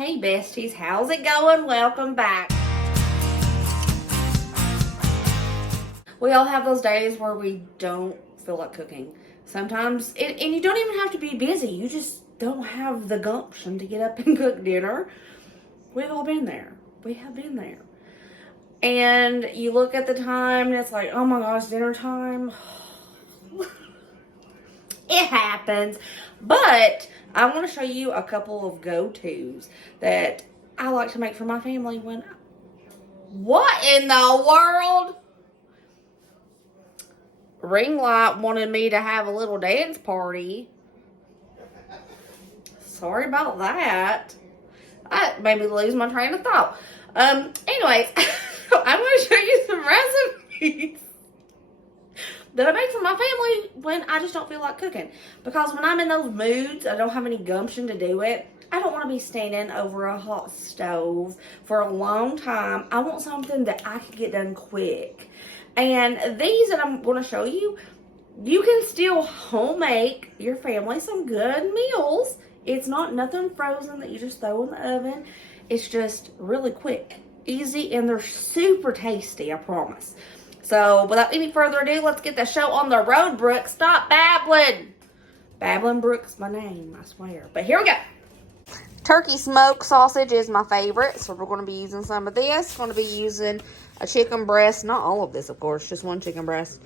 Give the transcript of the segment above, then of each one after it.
Hey besties, how's it going? Welcome back. We all have those days where we don't feel like cooking. Sometimes, and you don't even have to be busy. You just don't have the gumption to get up and cook dinner. We've all been there. We have been there. And you look at the time and it's like, oh my gosh, dinner time. It happens. But I want to show you a couple of go-tos that I like to make for my family when... What in the world? Ring light wanted me to have a little dance party. Sorry about that. That made me lose my train of thought. Anyways, I'm going to show you some recipes that I make for my family when I just don't feel like cooking. Because when I'm in those moods, I don't have any gumption to do it. I don't want to be standing over a hot stove for a long time. I want something that I can get done quick. And these that I'm going to show you, you can still home make your family some good meals. It's not nothing frozen that you just throw in the oven. It's just really quick, easy, and they're super tasty, I promise. So, without any further ado, let's get the show on the road, Brooke. Stop babbling. Babbling Brooke's my name, I swear. But here we go. Turkey smoked sausage is my favorite, so we're going to be using some of this. Going to be using a chicken breast. Not all of this, of course, just one chicken breast.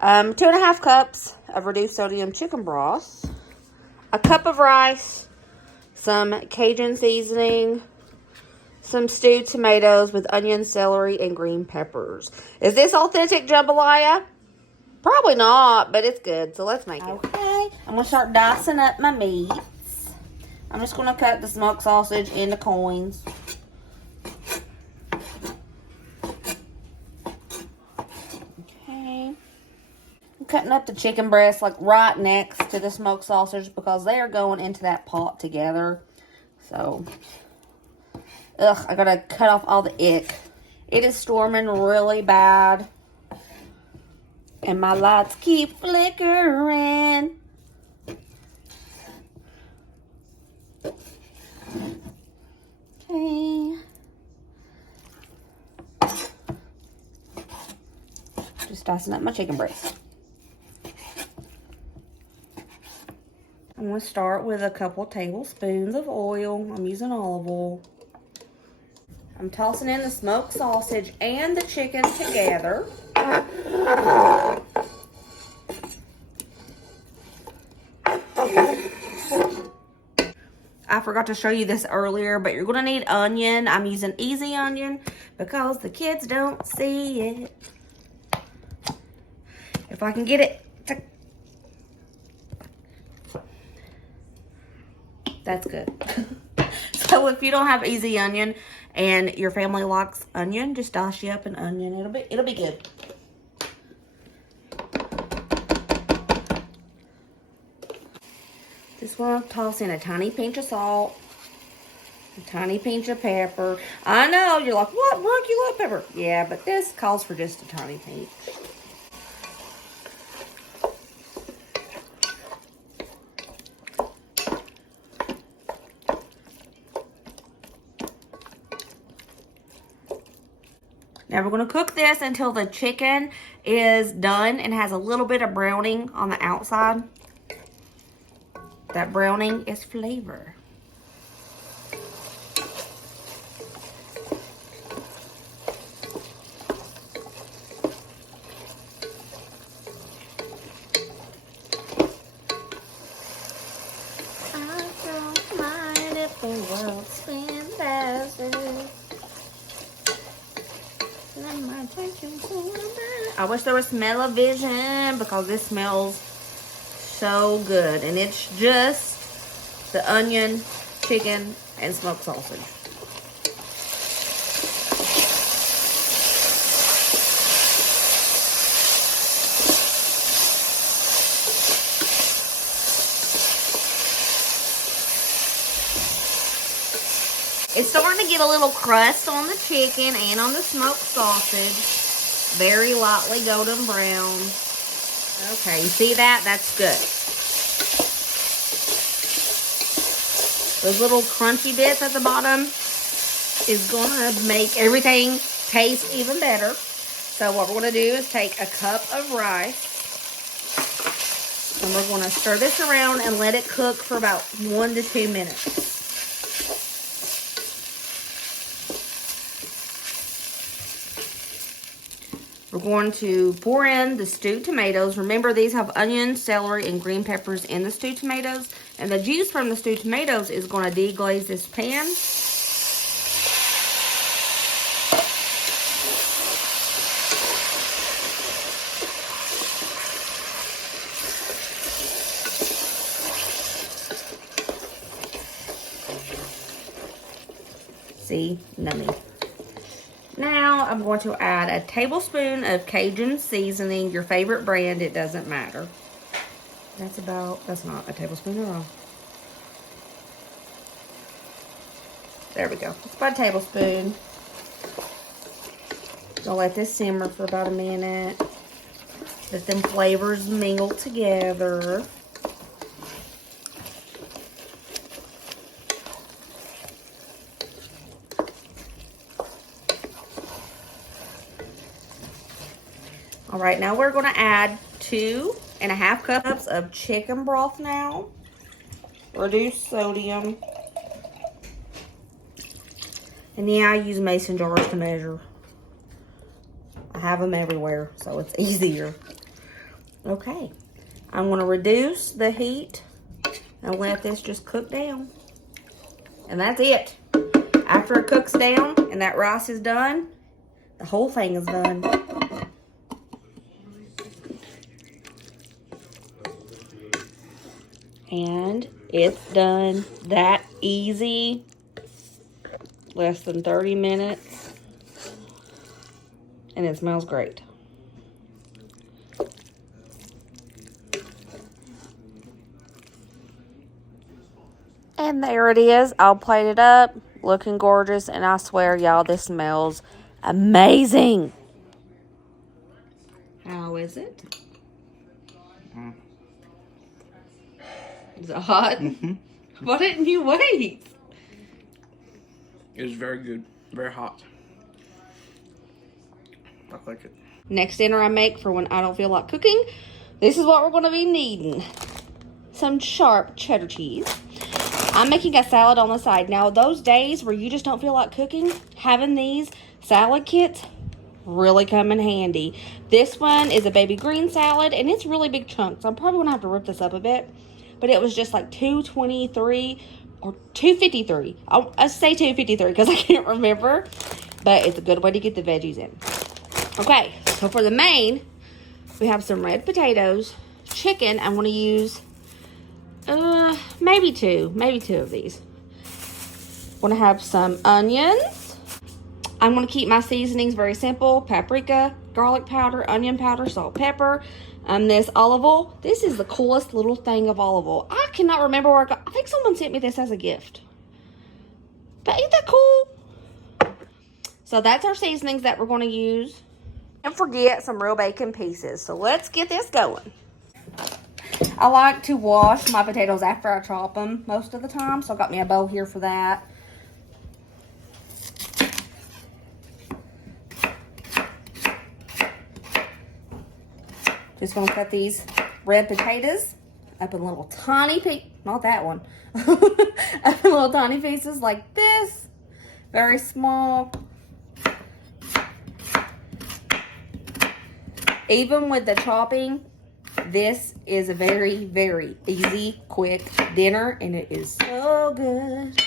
2.5 cups of reduced sodium chicken broth. A cup of rice. Some Cajun seasoning. Some stewed tomatoes with onion, celery, and green peppers. Is this authentic jambalaya? Probably not, but it's good, so let's make it. Okay, I'm going to start dicing up my meats. I'm just going to cut the smoked sausage into coins. Okay. I'm cutting up the chicken breast like right next to the smoked sausage because they are going into that pot together. So... Ugh, I gotta cut off all the ick. It is storming really bad. And my lights keep flickering. Okay. Just dicing up my chicken breast. I'm gonna start with a couple tablespoons of oil. I'm using olive oil. I'm tossing in the smoked sausage and the chicken together. I forgot to show you this earlier, but you're going to need onion. I'm using easy onion because the kids don't see it. If I can get it to... That's good. So if you don't have easy onion and your family likes onion, just dice you up an onion. It'll be good. Just want to toss in a tiny pinch of salt, a tiny pinch of pepper. I know you're like, what, Brooke? You love pepper? Yeah, but this calls for just a tiny pinch. Now we're going to cook this until the chicken is done and has a little bit of browning on the outside. That browning is flavor. I don't mind if the world spins faster. I wish there was smell-o-vision because this smells so good. And it's just the onion, chicken, and smoked sausage. It's starting to get a little crust on the chicken and on the smoked sausage. Very lightly golden brown. Okay, you see that? That's good. Those little crunchy bits at the bottom is going to make everything taste even better. So what we're going to do is take a cup of rice. And we're going to stir this around and let it cook for about 1 to 2 minutes. We're going to pour in the stewed tomatoes. Remember, these have onions, celery, and green peppers in the stewed tomatoes. And the juice from the stewed tomatoes is going to deglaze this pan. See, nummy. Now I'm going to add a tablespoon of Cajun seasoning, your favorite brand, it doesn't matter. That's not a tablespoon at all. There we go. It's about a tablespoon. I'll let this simmer for about a minute. Let them flavors mingle together. All right, now we're gonna add 2.5 cups of chicken broth now. Reduced sodium. And yeah, I use mason jars to measure. I have them everywhere, so it's easier. Okay, I'm gonna reduce the heat and let this just cook down. And that's it. After it cooks down and that rice is done, the whole thing is done. And it's done. That easy. Less than 30 minutes. And it smells great. And there it is. I'll plate it up. Looking gorgeous. And I swear, y'all, this smells amazing. How is it? Is it hot? Mm-hmm. Why didn't you wait? It is very good. Very hot. I like it. Next dinner I make for when I don't feel like cooking. This is what we're going to be needing. Some sharp cheddar cheese. I'm making a salad on the side. Now, those days where you just don't feel like cooking, having these salad kits really come in handy. This one is a baby green salad, and it's really big chunks. I'm probably going to have to rip this up a bit. But it was just like $2.23 or $2.53. I'll say $2.53 because I can't remember. But it's a good way to get the veggies in. Okay, so for the main, we have some red potatoes, chicken. I'm going to use maybe two of these. I'm going to have some onions. I'm going to keep my seasonings very simple. Paprika, garlic powder, onion powder, salt, pepper. This olive oil. This is the coolest little thing of olive oil. I cannot remember where I got. I think someone sent me this as a gift. But ain't that cool? So that's our seasonings that we're going to use. Don't forget some real bacon pieces. So let's get this going. I like to wash my potatoes after I chop them most of the time. So I got me a bowl here for that. Just gonna cut these red potatoes up in little tiny pieces. Not that one. Up in little tiny pieces like this. Very small. Even with the chopping, this is a very, very easy, quick dinner, and it is so good.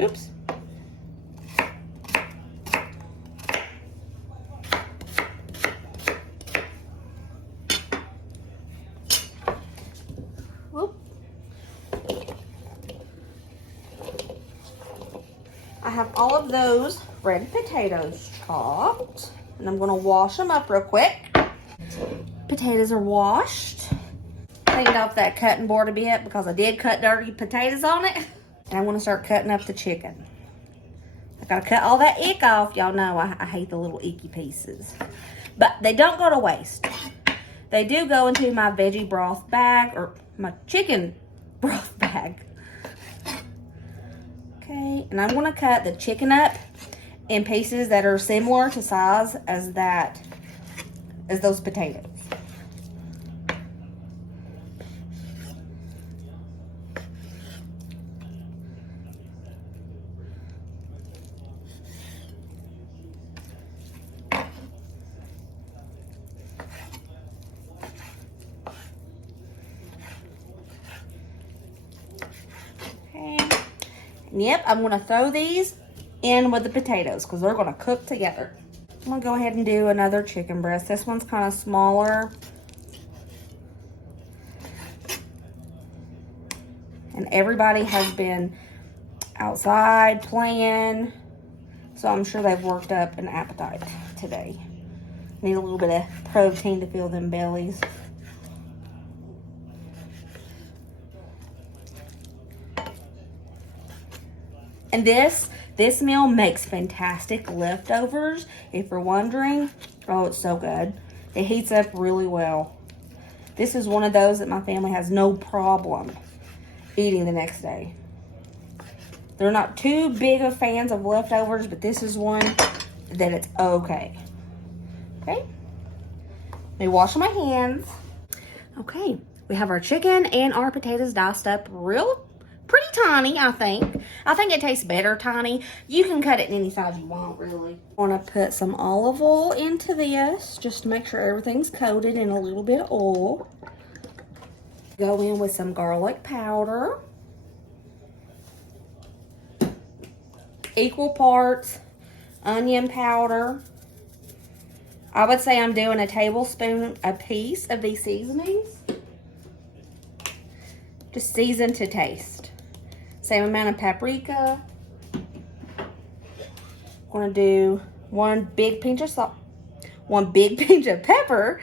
Oops. Whoop. I have all of those red potatoes chopped, and I'm going to wash them up real quick. Potatoes are washed. Cleaned off that cutting board a bit because I did cut dirty potatoes on it. And I'm going to start cutting up the chicken. I gotta cut all that ick off. Y'all know I hate the little icky pieces. But they don't go to waste. They do go into my veggie broth bag, or my chicken broth bag. Okay, and I'm gonna cut the chicken up in pieces that are similar to size as those potatoes. Yep, I'm going to throw these in with the potatoes because they're going to cook together. I'm going to go ahead and do another chicken breast. This one's kind of smaller. And everybody has been outside playing, so I'm sure they've worked up an appetite today. Need a little bit of protein to fill them bellies. And this meal makes fantastic leftovers, if you're wondering. Oh, it's so good. It heats up really well. This is one of those that my family has no problem eating the next day. They're not too big of fans of leftovers, but this is one that it's okay. Okay. Let me wash my hands. Okay. We have our chicken and our potatoes diced up pretty tiny, I think. I think it tastes better tiny. You can cut it in any size you want, really. I want to put some olive oil into this just to make sure everything's coated in a little bit of oil. Go in with some garlic powder. Equal parts onion powder. I would say I'm doing a tablespoon a piece of these seasonings. Just season to taste. Same amount of paprika. I'm gonna do one big pinch of salt, one big pinch of pepper,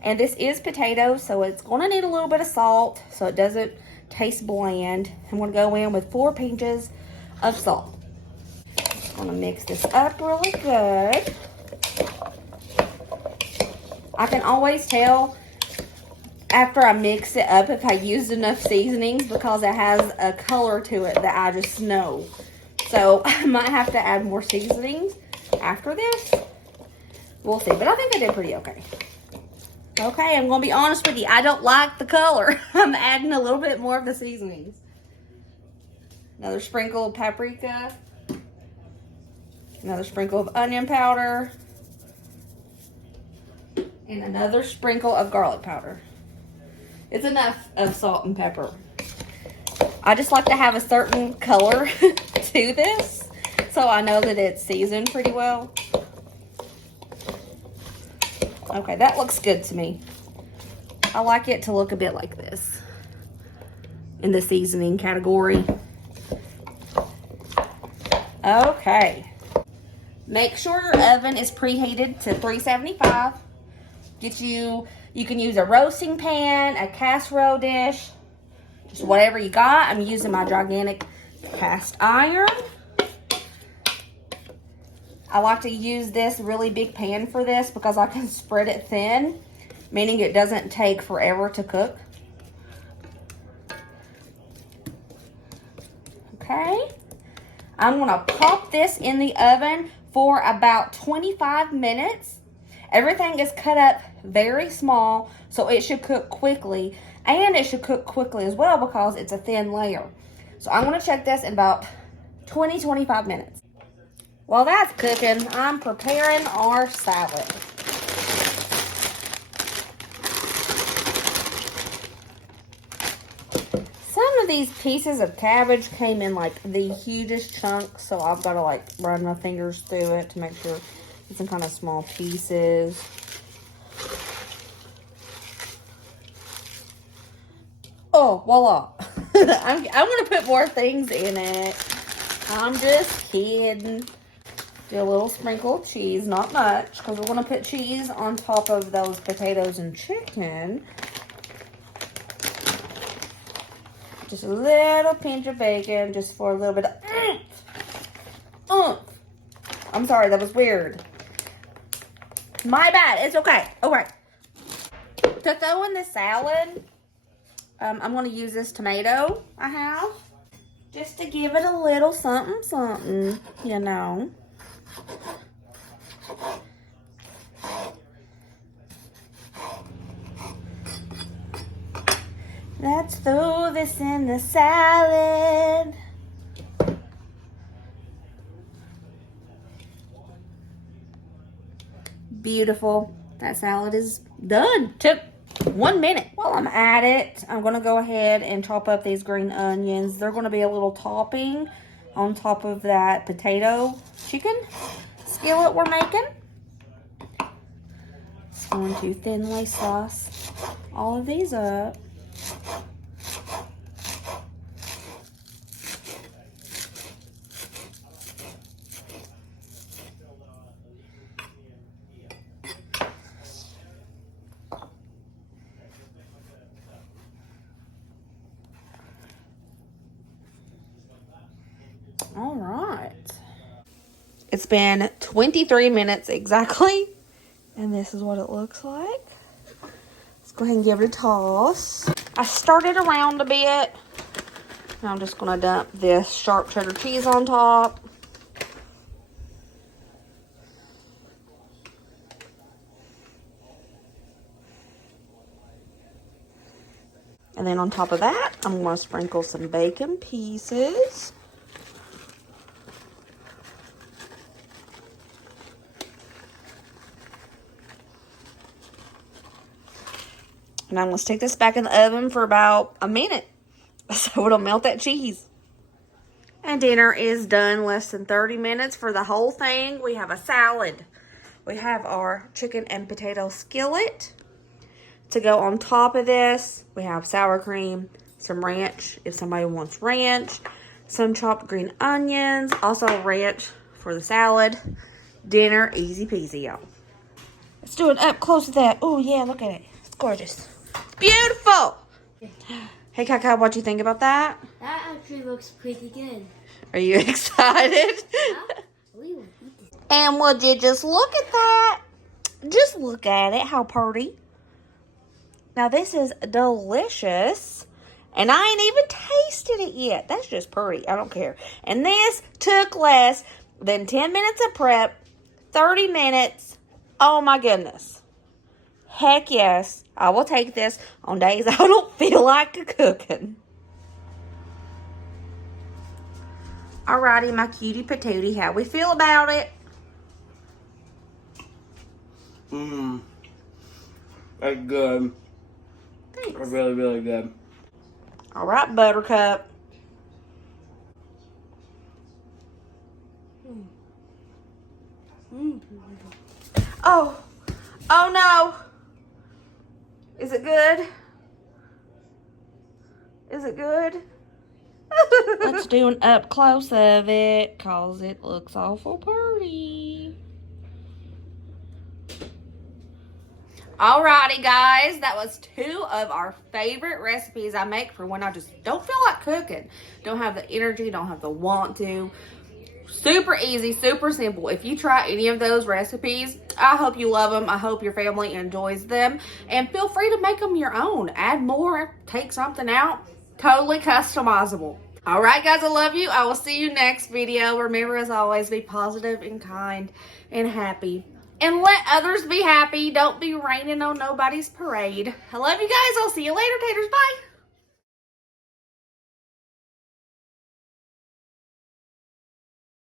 and this is potatoes, so it's gonna need a little bit of salt so it doesn't taste bland. I'm gonna go in with 4 pinches of salt. I'm gonna mix this up really good. I can always tell after I mix it up if I used enough seasonings because it has a color to it that I just know. So I might have to add more seasonings after this. We'll see, but I think I did pretty okay. Okay, I'm gonna be honest with you. I don't like the color. I'm adding a little bit more of the seasonings. Another sprinkle of paprika. Another sprinkle of onion powder. And another sprinkle of garlic powder. It's enough of salt and pepper. I just like to have a certain color to this, so I know that it's seasoned pretty well. Okay, that looks good to me. I like it to look a bit like this in the seasoning category. Okay. Make sure your oven is preheated to 375. You can use a roasting pan, a casserole dish, just whatever you got. I'm using my gigantic cast iron. I like to use this really big pan for this because I can spread it thin, meaning it doesn't take forever to cook. Okay. I'm gonna pop this in the oven for about 25 minutes. Everything is cut up very small, so it should cook quickly. And it should cook quickly as well because it's a thin layer. So I'm going to check this in about 20-25 minutes. While that's cooking, I'm preparing our salad. Some of these pieces of cabbage came in like the hugest chunks, so I've got to like run my fingers through it to make sure it's in kind of small pieces. Oh, voila. I'm going to put more things in it. I'm just kidding. Do a little sprinkle of cheese, not much, because we're going to put cheese on top of those potatoes and chicken. Just a little pinch of bacon, just for a little bit of oomph. I'm sorry, that was weird. My bad. It's okay. Okay. To throw in the salad, I'm going to use this tomato I have. Just to give it a little something, something, you know. Let's throw this in the salad. Beautiful. That salad is done. Took 1 minute. While I'm at it, I'm going to go ahead and chop up these green onions. They're going to be a little topping on top of that potato chicken skillet we're making. Just going to thinly slice all of these up. All right. It's been 23 minutes exactly, and this is what it looks like. Let's go ahead and give it a toss. I started around a bit. Now I'm just going to dump this sharp cheddar cheese on top. And then on top of that, I'm going to sprinkle some bacon pieces. And I'm going to stick this back in the oven for about a minute so it'll melt that cheese. And dinner is done, less than 30 minutes for the whole thing. We have a salad. We have our chicken and potato skillet to go on top of this. We have sour cream, some ranch if somebody wants ranch, some chopped green onions, also ranch for the salad. Dinner, easy peasy, y'all. Let's do it up close to that. Oh, yeah, look at it. It's gorgeous. Beautiful. Hey, Kaka, what do you think about that? That actually looks pretty good. Are you excited? Yeah, we will eat this. And would you just look at that? Just look at it. How pretty. Now, this is delicious. And I ain't even tasted it yet. That's just pretty. I don't care. And this took less than 10 minutes of prep. 30 minutes. Oh, my goodness. Heck yes. I will take this on days I don't feel like cooking. Alrighty, my cutie patootie. How we feel about it? That's good. Thanks. That's really, really good. Alright, Buttercup. Oh. Oh no. Is it good? Is it good? Let's do an up close of it, cause it looks awful pretty. Alrighty, guys, that was 2 of our favorite recipes I make for when I just don't feel like cooking. Don't have the energy, don't have the want to. Super easy, super simple. If you try any of those recipes, I hope you love them. I hope your family enjoys them. And feel free to make them your own. Add more, take something out. Totally customizable. Alright, guys, I love you. I will see you next video. Remember, as always, be positive and kind and happy. And let others be happy. Don't be raining on nobody's parade. I love you guys. I'll see you later, taters. Bye.